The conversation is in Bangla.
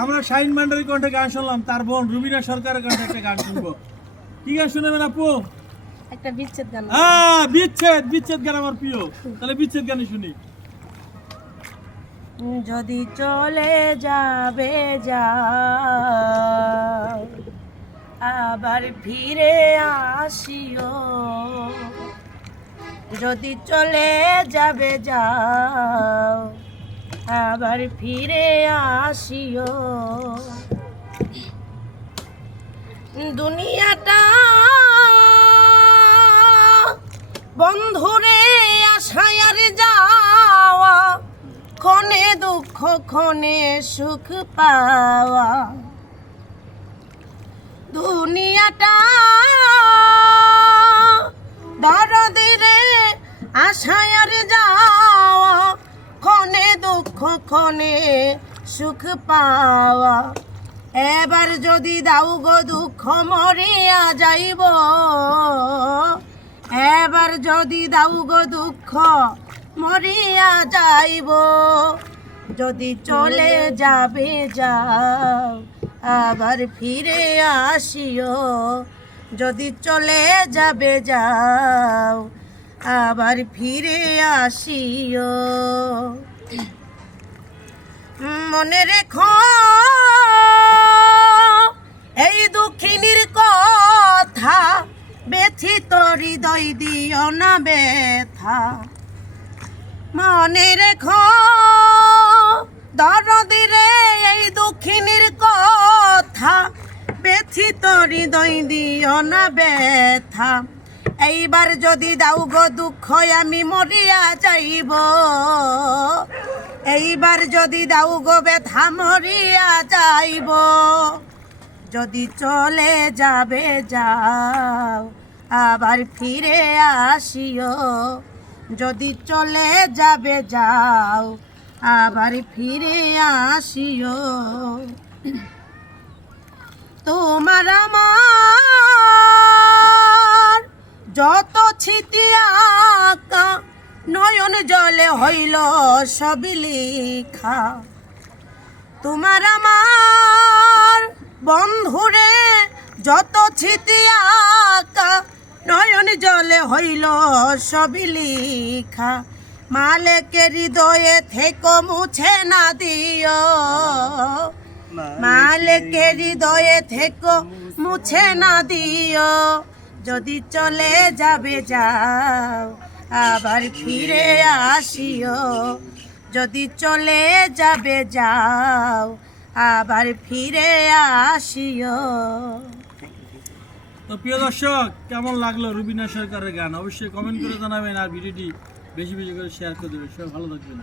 আমরা শাহিন ভান্ডারীর কণ্ঠে গান শুনলাম, তার বোন রুবিনা সরকারের কণ্ঠে একটা গান শুনবো। কি গান শুনবেন আপু? একটা বিচ্ছেদ গান। বিচ্ছেদ, বিচ্ছেদ গান আমার প্রিয়। তাহলে বিচ্ছেদ গানই শুনি। যদি চলে যাবে যাও, আবার ফিরে আসিও। যদি চলে যাবে যাও, আবার ফিরে আসিও। দুনিয়াটা বন্ধুরে আশায় আর যাওয়া, ক্ষণে দুঃখ ক্ষণে সুখ পাওয়া। দুনিয়াটা দরদিরে আশায় আর যাওয়া, ক্ষণে দুঃখ ক্ষণে সুখ পাওয়া। এবার যদি দাও গো দুঃখ মরিয়া যাইব, এবার যদি দাও গো দুঃখ মরিয়া যাইব। যদি চলে যাবে যাও, আবার ফিরে আসিও। যদি চলে যাবে যাও, আবার ফিরে আসিও। মনে রেখো এই দুঃখিনীর কথা, ব্যথিত হৃদয় দিও না ব্যথা। মনে রেখো দরদিরে এই দুঃখিনীর কথা, ব্যথিত হৃদয় দিও না ব্যথা। এইবার যদি দাও গো দুঃখ আমি মরিয়া যাইব, এইবার যদি দাও গো ব্যথা মরিয়া যাইব। যদি চলে যাবে যাও, আবার ফিরে আসিও। যদি চলে যাবে যাও, আবার ফিরে আসিও। তোমার আমার যত স্মৃতি আঁকা, নয়ন জলে হইল সবই লেখা। তোমার আমার বন্ধুরে যত স্মৃতি আঁকা, নয়ন জলে হইল সবই লেখা। মালিকের হৃদয়ে থেকে মুছে না দিও, মালিকের হৃদয়ে থেকে মুছে না দিও। যদি চলে যাবে যাও, আবার ফিরে আসিও। যদি চলে যাবে যাও, আবার ফিরে আসিও। তো প্রিয় দর্শক, কেমন লাগলো রুবিনা সরকারের গান? অবশ্যই কমেন্ট করে জানাবেন, আর ভিডিওটি বেশি বেশি করে শেয়ার করে দেবেন। সবাই ভালো থাকবেন।